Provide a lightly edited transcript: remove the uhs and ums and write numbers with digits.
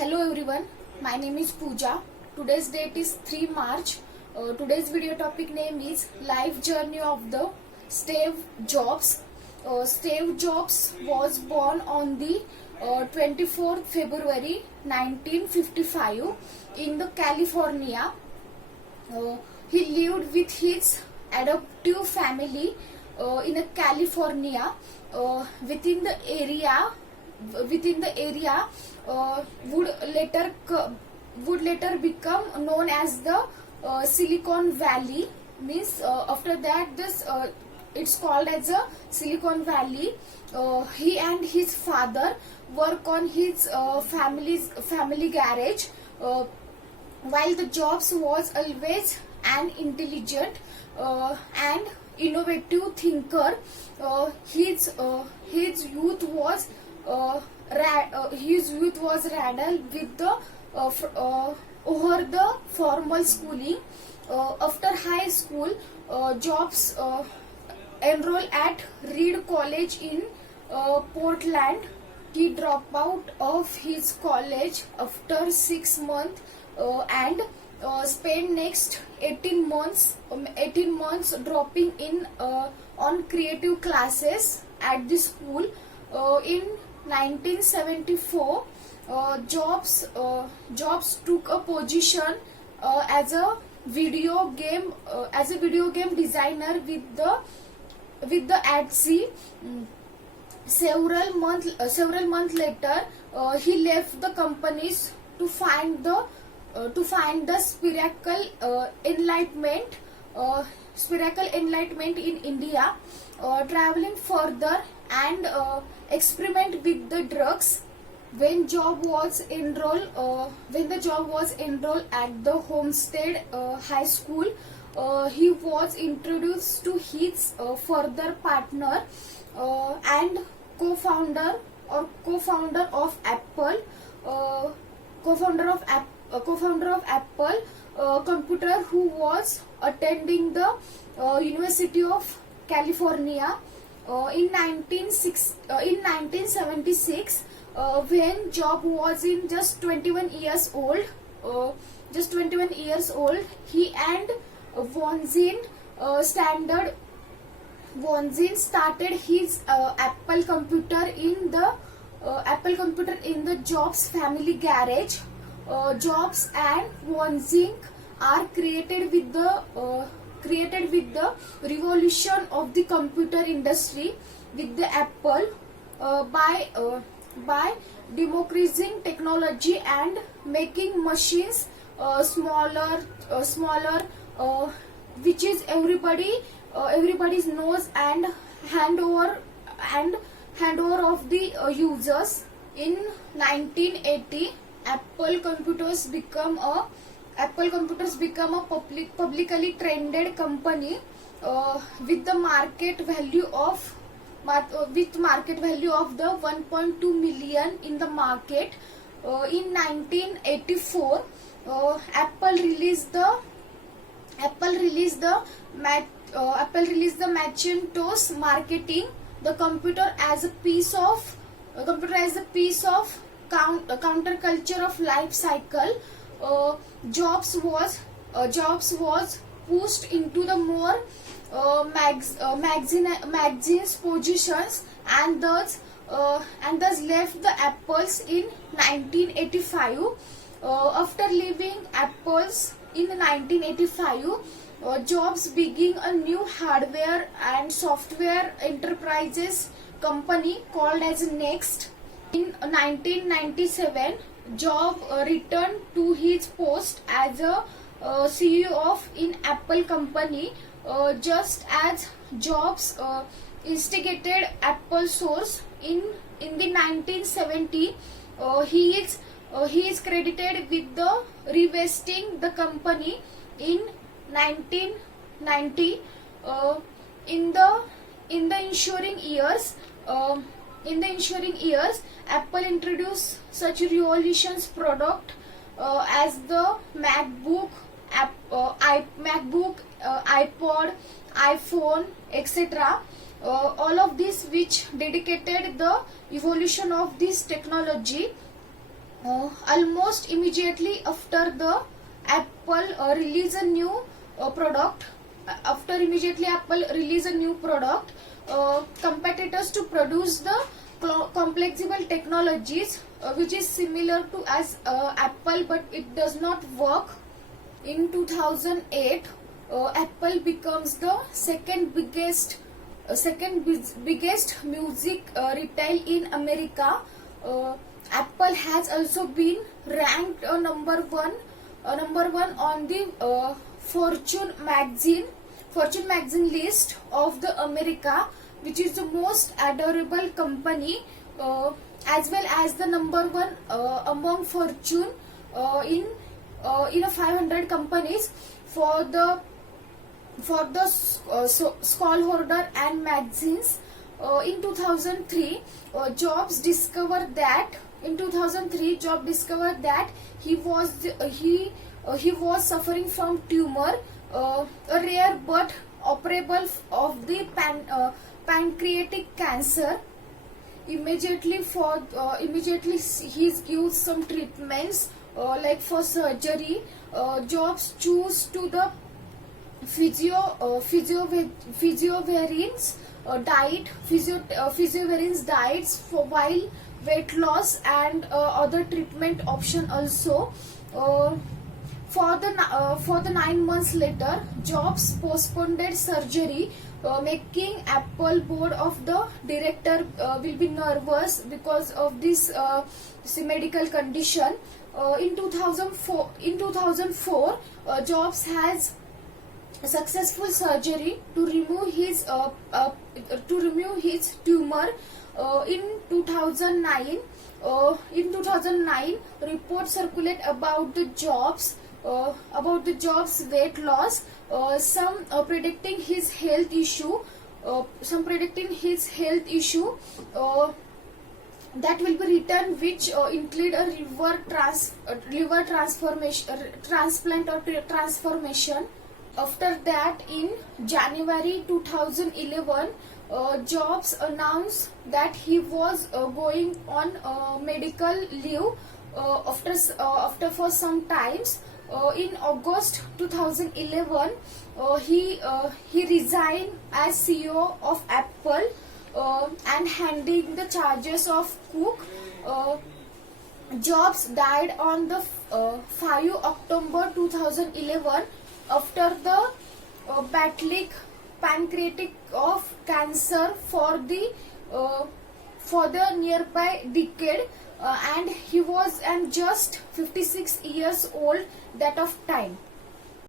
Hello everyone, my name is Pooja. Today's date is 3 March. Today's video topic name is Life Journey of the Steve Jobs. Steve Jobs was born on the 24th February 1955 in the California. He lived with his adoptive family in a California. Within the area would later become known as the Silicon Valley. Means after that this it's called as a Silicon Valley. He and his father work on his family garage. While the Jobs was always an intelligent and innovative thinker, his youth was riddled with the over the formal schooling. After high school, Jobs enrolled at Reed College in Portland. He dropped out of his college after 6 months and spent next 18 months dropping in on creative classes at the school. In 1974, Jobs took a position as a video game designer with the ATSI. Several months later, he left the companies to find the spiritual enlightenment in India, traveling further and experiment with the drugs. When the job was enrolled at the Homestead High School, he was introduced to his further partner and co-founder of Apple Computer, who was attending the University of California. In 1976, when Job was in just 21 years old, he and Von Zinn started his Apple Computer in the Jobs family garage. Jobs and Von Zinn are created with the revolution of the computer industry with the Apple by democratizing technology and making machines smaller, which is everybody's knows, and handover of the users. In 1980, Apple Computers become a publicly traded company with market value of the 1.2 million in the market. In 1984, Apple released the Macintosh, marketing the computer as a piece of counterculture of life cycle. Jobs was pushed into the more magazines positions and thus left the Apples in 1985. After leaving Apples in 1985, Jobs began a new hardware and software enterprises company called as Next. In 1997, Jobs returned to his post as a CEO of in Apple company. Just as Jobs instigated Apple Source in the 1970s, he is credited with the revesting the company in 1990. In the ensuing years, Apple introduced such revolutions product as the MacBook, iPod, iPhone, etc. All of this which dedicated the evolution of this technology. Almost immediately after the Apple release a new product, after immediately Apple release a new product, competitors to produce the complexible technologies which is similar to as Apple, but it does not work. In 2008, Apple becomes the second biggest music retail in America. Apple has also been ranked number one on the Fortune magazine list of the America, which is the most adorable company, as well as the number one among Fortune in a 500 companies for the Scholholder and magazines. In 2003, Jobs discovered that he was suffering from tumor, a rare but operable of the pancreatic cancer. Immediately he gives some treatments like for surgery. Jobs choose to the physioverins diets for while weight loss and other treatment option also. For the 9 months later, Jobs postponed surgery, making Apple board of the director will be nervous because of this medical condition. In 2004, Jobs has successful surgery to remove his tumor. In 2009, reports circulate about the Jobs weight loss. Some predicting his health issue. That will be written, which include a liver transplant or transformation. After that, in January 2011, Jobs announced that he was going on medical leave after for some times. In August 2011, he resigned as CEO of Apple and handing the charges of Cook. Jobs died on the 5 October 2011 after the battling pancreatic of cancer for the nearby decade, and he was just 56 years old that of time.